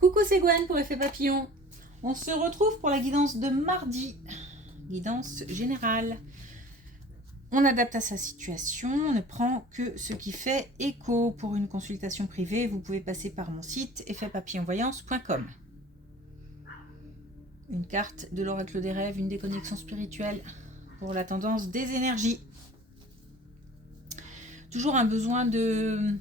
Coucou, c'est Gwen pour Effet Papillon. On se retrouve pour la guidance de mardi. Guidance générale. On adapte à sa situation, on ne prend que ce qui fait écho. Pour une consultation privée, vous pouvez passer par mon site effetpapillonvoyance.com. Une carte de l'oracle des rêves, une déconnexion spirituelle pour la tendance des énergies. Toujours un besoin de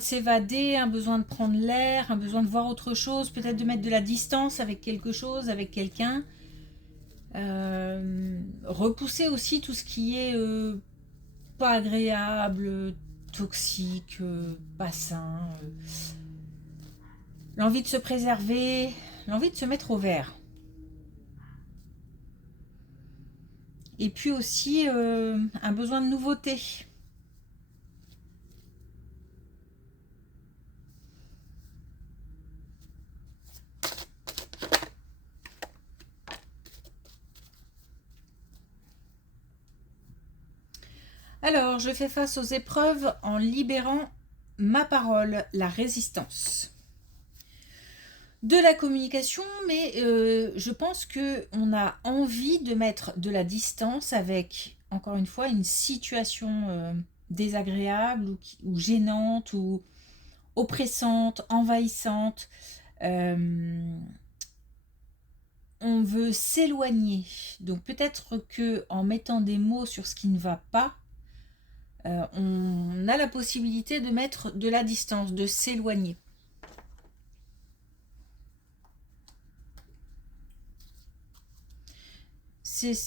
s'évader, un besoin de prendre l'air, un besoin de voir autre chose, peut-être de mettre de la distance avec quelque chose, avec quelqu'un. Repousser aussi tout ce qui est pas agréable, toxique, pas sain. L'envie de se préserver, l'envie de se mettre au vert. Et puis aussi un besoin de nouveauté. Alors, je fais face aux épreuves en libérant ma parole, la résistance. De la communication, mais je pense qu'on a envie de mettre de la distance avec, encore une fois, une situation désagréable ou gênante ou oppressante, envahissante. On veut s'éloigner. Donc peut-être qu'en mettant des mots sur ce qui ne va pas, on a la possibilité de mettre de la distance, de s'éloigner. C'est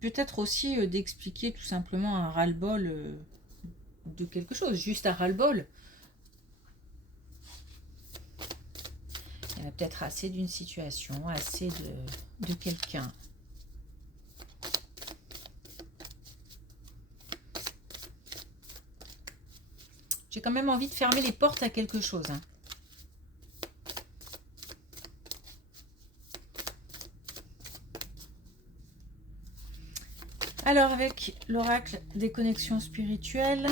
peut-être aussi d'expliquer tout simplement un ras-le-bol de quelque chose, juste un ras-le-bol. Il y en a peut-être assez d'une situation, assez de quelqu'un. J'ai quand même envie de fermer les portes à quelque chose. Alors, avec l'oracle des connexions spirituelles,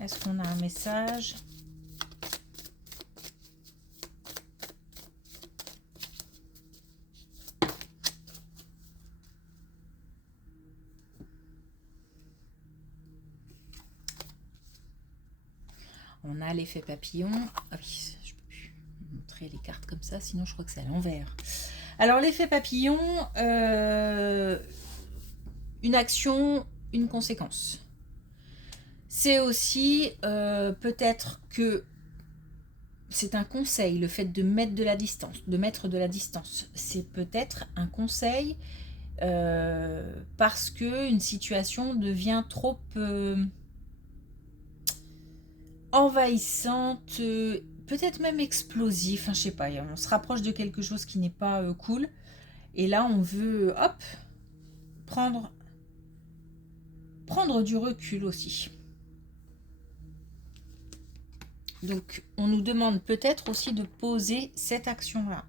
est-ce qu'on a un message ? On a l'effet papillon. Ah oui, je peux plus montrer les cartes comme ça, sinon je crois que c'est à l'envers. Alors l'effet papillon, une action, une conséquence. C'est aussi peut-être que c'est un conseil, le fait de mettre de la distance, c'est peut-être un conseil parce que une situation devient trop envahissante, peut-être même explosive, enfin, je sais pas, on se rapproche de quelque chose qui n'est pas cool, et là on veut, hop, prendre du recul aussi. Donc on nous demande peut-être aussi de poser cette action-là.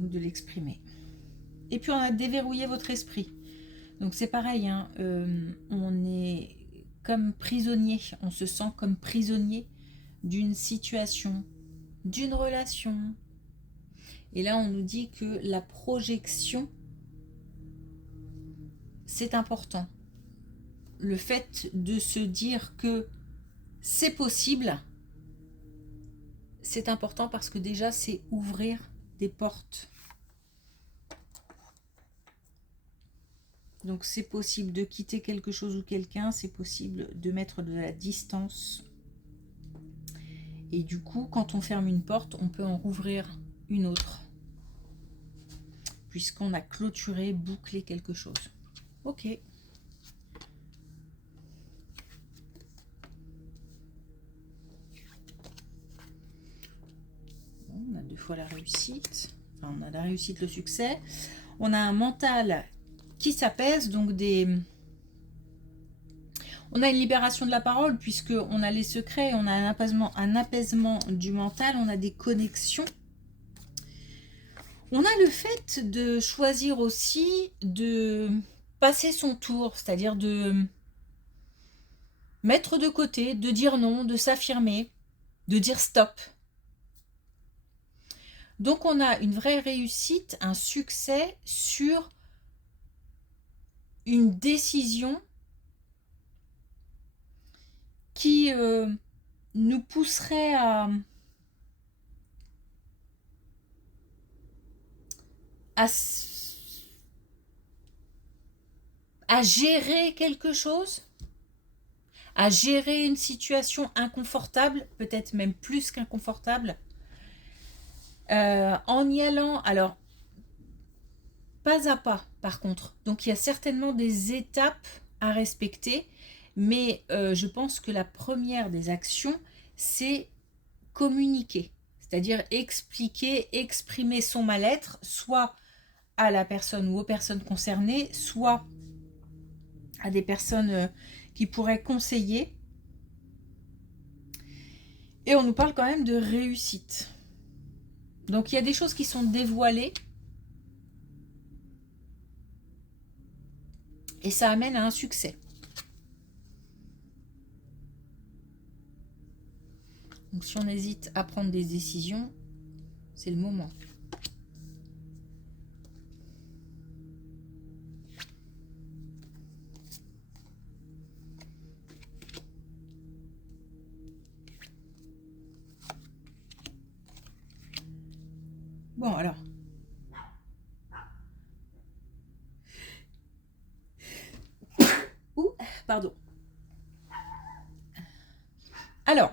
Ou de l'exprimer. Et puis on a déverrouillé votre esprit. Donc c'est pareil, hein, on est comme prisonnier, on se sent comme prisonnier d'une situation, d'une relation. Et là on nous dit que la projection, c'est important. Le fait de se dire que c'est possible, c'est important parce que déjà c'est ouvrir des portes. Donc c'est possible de quitter quelque chose ou quelqu'un, c'est possible de mettre de la distance. Et du coup, quand on ferme une porte, on peut en rouvrir une autre. Puisqu'on a clôturé, bouclé quelque chose. Ok. Bon, on a 2 fois la réussite. Enfin, on a la réussite, le succès. On a un mental qui s'apaise, donc on a une libération de la parole, puisqu'on a les secrets, on a un apaisement du mental, on a des connexions. On a le fait de choisir aussi de passer son tour, c'est-à-dire de mettre de côté, de dire non, de s'affirmer, de dire stop. Donc on a une vraie réussite, un succès sur une décision qui nous pousserait à gérer quelque chose, à gérer une situation inconfortable, peut-être même plus qu'inconfortable, en y allant, alors, pas à pas, par contre. Donc, il y a certainement des étapes à respecter, mais je pense que la première des actions, c'est communiquer, c'est-à-dire expliquer, exprimer son mal-être, soit à la personne ou aux personnes concernées, soit à des personnes qui pourraient conseiller. Et on nous parle quand même de réussite. Donc il y a des choses qui sont dévoilées et ça amène à un succès. Donc si on hésite à prendre des décisions, c'est le moment. Bon alors. Ouh, pardon. Alors,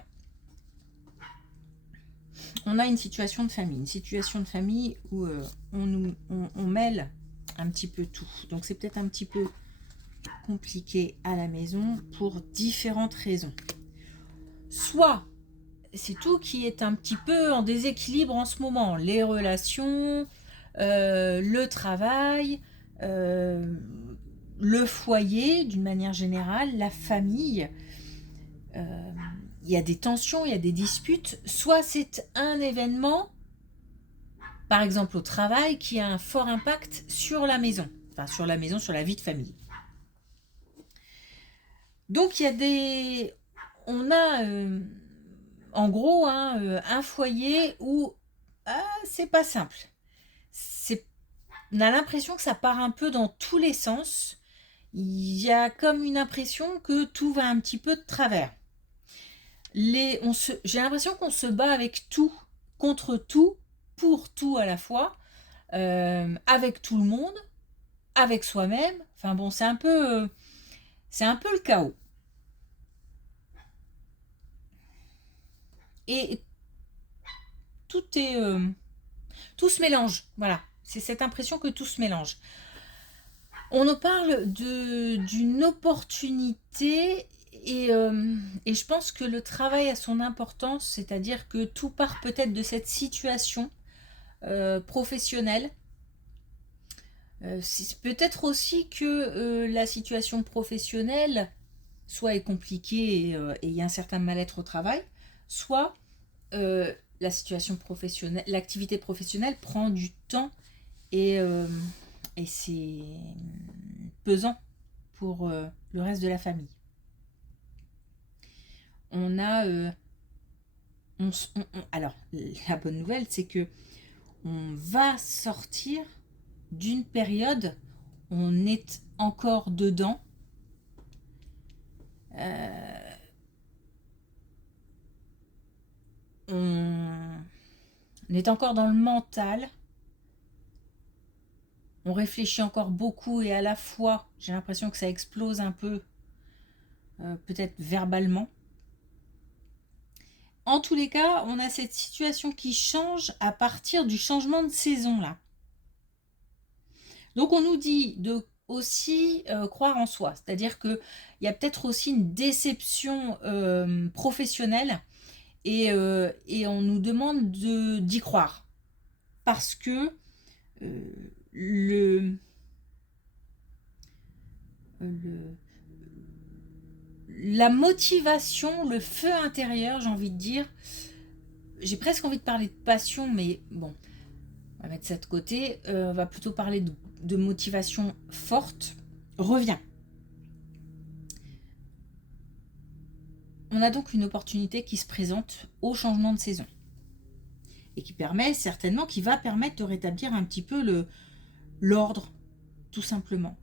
on a une situation de famille, où on mêle un petit peu tout. Donc c'est peut-être un petit peu compliqué à la maison pour différentes raisons. Soit c'est tout qui est un petit peu en déséquilibre en ce moment. Les relations, le travail, le foyer d'une manière générale, la famille. Il y a des tensions, il y a des disputes. Soit c'est un événement, par exemple au travail, qui a un fort impact sur la maison. Enfin, sur la maison, sur la vie de famille. Donc il y a des... On a... en gros, un foyer où c'est pas simple. On a l'impression que ça part un peu dans tous les sens. Il y a comme une impression que tout va un petit peu de travers. J'ai l'impression qu'on se bat avec tout, contre tout, pour tout à la fois, avec tout le monde, avec soi-même. Enfin bon, c'est un peu le chaos. Et tout se mélange. Voilà, c'est cette impression que tout se mélange. On nous parle d'une opportunité et je pense que le travail a son importance, c'est-à-dire que tout part peut-être de cette situation professionnelle. C'est peut-être aussi que la situation professionnelle soit est compliquée et il y a un certain mal-être au travail, soit la situation professionnelle, l'activité professionnelle prend du temps et c'est pesant pour le reste de la famille. On a alors la bonne nouvelle, c'est que on va sortir d'une période, on est encore dedans. On est encore dans le mental. On réfléchit encore beaucoup et à la fois, j'ai l'impression que ça explose un peu, peut-être verbalement. En tous les cas, on a cette situation qui change à partir du changement de saison là. Donc on nous dit de aussi croire en soi, c'est-à-dire qu'il y a peut-être aussi une déception professionnelle et on nous demande d'y croire parce que la motivation, le feu intérieur, j'ai envie de dire, j'ai presque envie de parler de passion, mais bon, on va mettre ça de côté, on va plutôt parler de motivation forte, revient. On a donc une opportunité qui se présente au changement de saison. Et qui va permettre de rétablir un petit peu l'ordre, tout simplement.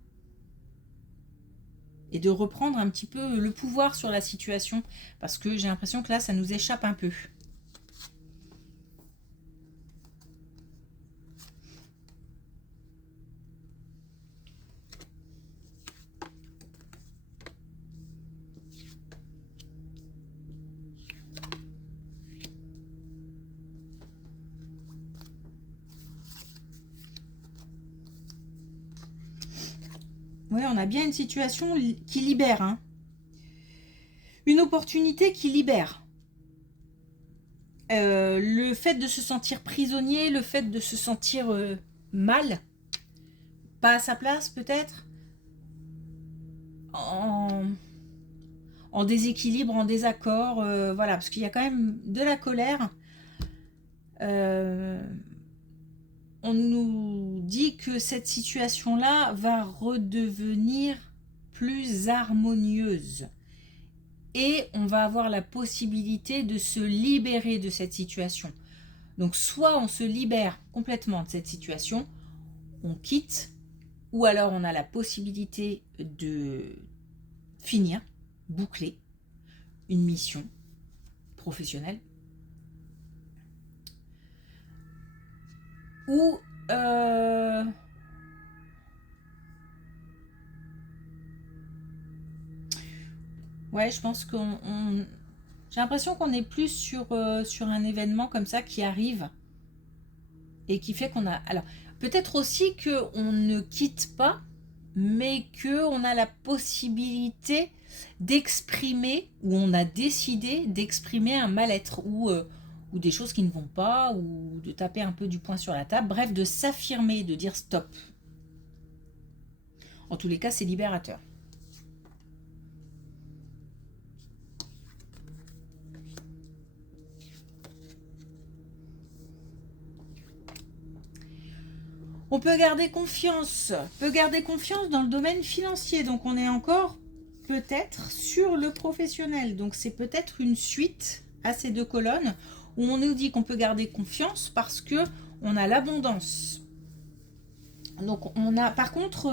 Et de reprendre un petit peu le pouvoir sur la situation. Parce que j'ai l'impression que là, ça nous échappe un peu. Oui, on a bien une situation qui libère. Hein. Une opportunité qui libère. Le fait de se sentir prisonnier, le fait de se sentir mal, pas à sa place peut-être, en déséquilibre, en désaccord, voilà, parce qu'il y a quand même de la colère. On nous dit que cette situation-là va redevenir plus harmonieuse. Et on va avoir la possibilité de se libérer de cette situation. Donc soit on se libère complètement de cette situation, on quitte, ou alors on a la possibilité de finir, boucler une mission professionnelle. Ou ouais, je pense j'ai l'impression qu'on est plus sur un événement comme ça qui arrive et qui fait qu'on a... Alors, peut-être aussi qu'on ne quitte pas, mais qu'on a la possibilité d'exprimer, ou on a décidé d'exprimer un mal-être, ou des choses qui ne vont pas, ou de taper un peu du poing sur la table, bref, de s'affirmer, de dire stop. En tous les cas, c'est libérateur. On peut garder confiance dans le domaine financier. Donc on est encore peut-être sur le professionnel. Donc c'est peut-être une suite à ces deux colonnes où on nous dit qu'on peut garder confiance parce que on a l'abondance. Donc on a, par contre,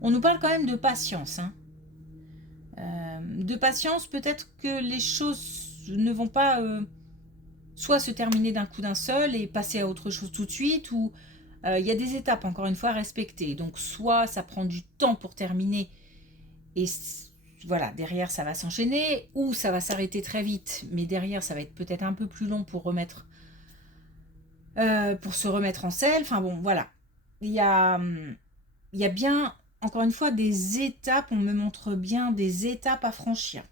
on nous parle quand même de patience. Hein. De patience, peut-être que les choses ne vont pas soit se terminer d'un coup d'un seul et passer à autre chose tout de suite, ou il y a des étapes encore une fois à respecter. Donc soit ça prend du temps pour terminer et voilà, derrière ça va s'enchaîner, ou ça va s'arrêter très vite, mais derrière ça va être peut-être un peu plus long pour se remettre en selle. Enfin bon, voilà. Il y a bien, encore une fois, des étapes, on me montre bien des étapes à franchir.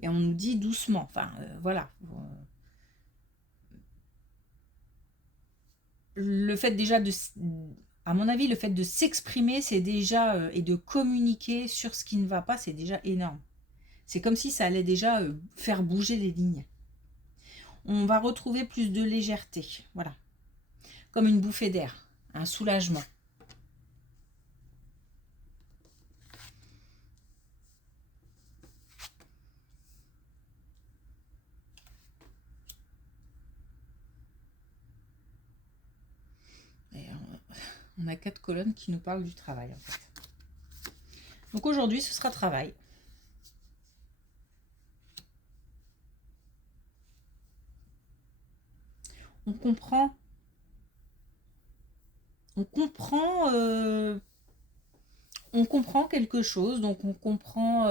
Et on nous dit doucement, enfin voilà. Le fait déjà à mon avis, le fait de s'exprimer, c'est déjà, et de communiquer sur ce qui ne va pas, c'est déjà énorme. C'est comme si ça allait déjà faire bouger les lignes. On va retrouver plus de légèreté, voilà. Comme une bouffée d'air, un soulagement. Et on a 4 colonnes qui nous parlent du travail, en fait. Donc aujourd'hui, ce sera travail. On comprend quelque chose, donc on comprend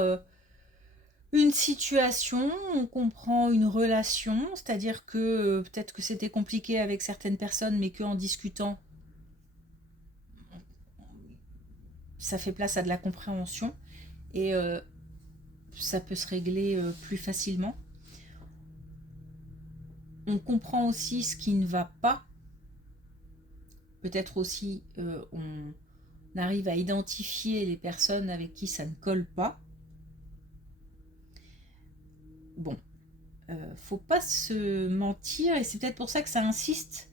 une situation, on comprend une relation, c'est-à-dire que peut-être que c'était compliqué avec certaines personnes, mais qu'en discutant, ça fait place à de la compréhension et ça peut se régler plus facilement. On comprend aussi ce qui ne va pas. Peut-être aussi on arrive à identifier les personnes avec qui ça ne colle pas. Bon, faut pas se mentir, et c'est peut-être pour ça que ça insiste,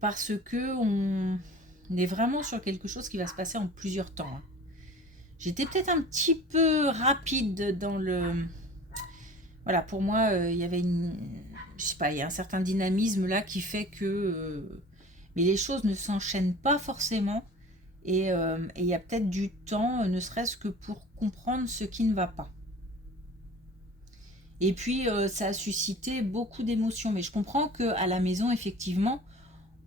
parce que on est vraiment sur quelque chose qui va se passer en plusieurs temps. Hein. J'étais peut-être un petit peu rapide dans le... Voilà, pour moi, il y avait je sais pas, il y a un certain dynamisme là qui fait que... mais les choses ne s'enchaînent pas forcément. Et il y a peut-être du temps, ne serait-ce que pour comprendre ce qui ne va pas. Et puis, ça a suscité beaucoup d'émotions. Mais je comprends qu'à la maison, effectivement,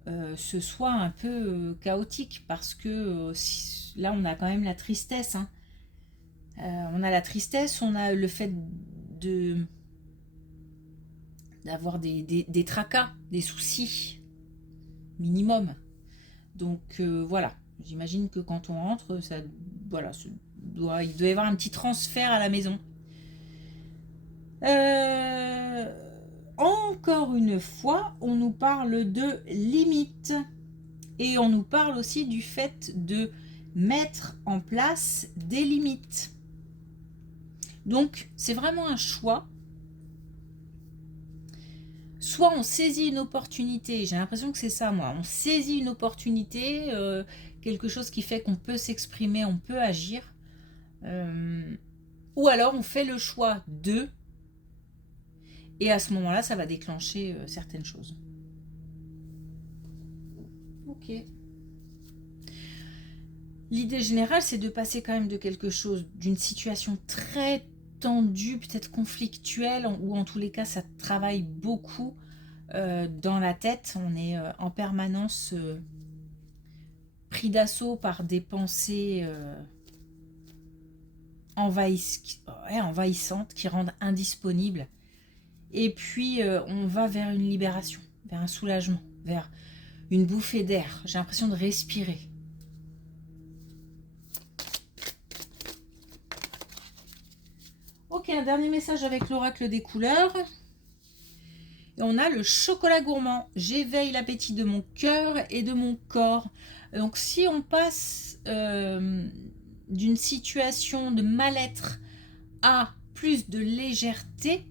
ce soit un peu chaotique. Parce que là, on a quand même la tristesse. Hein. On a la tristesse, on a le fait de d'avoir des tracas, des soucis, minimum. Donc voilà, j'imagine que quand on rentre, ça, voilà, il doit y avoir un petit transfert à la maison. Encore une fois, on nous parle de limites. Et on nous parle aussi du fait de mettre en place des limites. Donc, c'est vraiment un choix. Soit on saisit une opportunité, j'ai l'impression que c'est ça moi, on saisit une opportunité, quelque chose qui fait qu'on peut s'exprimer, on peut agir, ou alors on fait le choix de, et à ce moment-là ça va déclencher certaines choses. Ok. L'idée générale c'est de passer quand même de quelque chose, d'une situation très tendue, peut-être conflictuelle, ou en tous les cas ça travaille beaucoup dans la tête, on est en permanence pris d'assaut par des pensées envahissantes qui rendent indisponible. Et puis on va vers une libération, vers un soulagement, vers une bouffée d'air. J'ai l'impression de respirer. Ok, un dernier message avec l'oracle des couleurs. Et on a le chocolat gourmand. J'éveille l'appétit de mon cœur et de mon corps. Donc si on passe d'une situation de mal-être à plus de légèreté,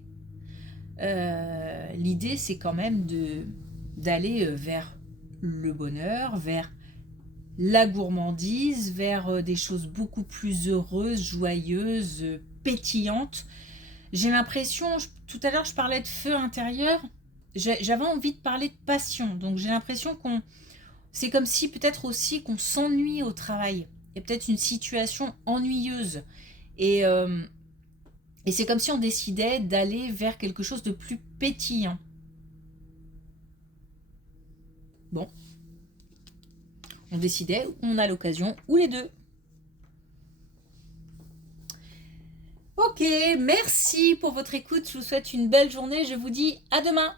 l'idée c'est quand même d'aller vers le bonheur, vers la gourmandise, vers des choses beaucoup plus heureuses, joyeuses, pétillantes. J'ai l'impression, tout à l'heure je parlais de feu intérieur, j'avais envie de parler de passion, donc j'ai l'impression c'est comme si peut-être aussi qu'on s'ennuie au travail. Il y a peut-être une situation ennuyeuse. Et c'est comme si on décidait d'aller vers quelque chose de plus pétillant. Bon. On décidait, on a l'occasion, ou les deux. Ok, merci pour votre écoute. Je vous souhaite une belle journée. Je vous dis à demain.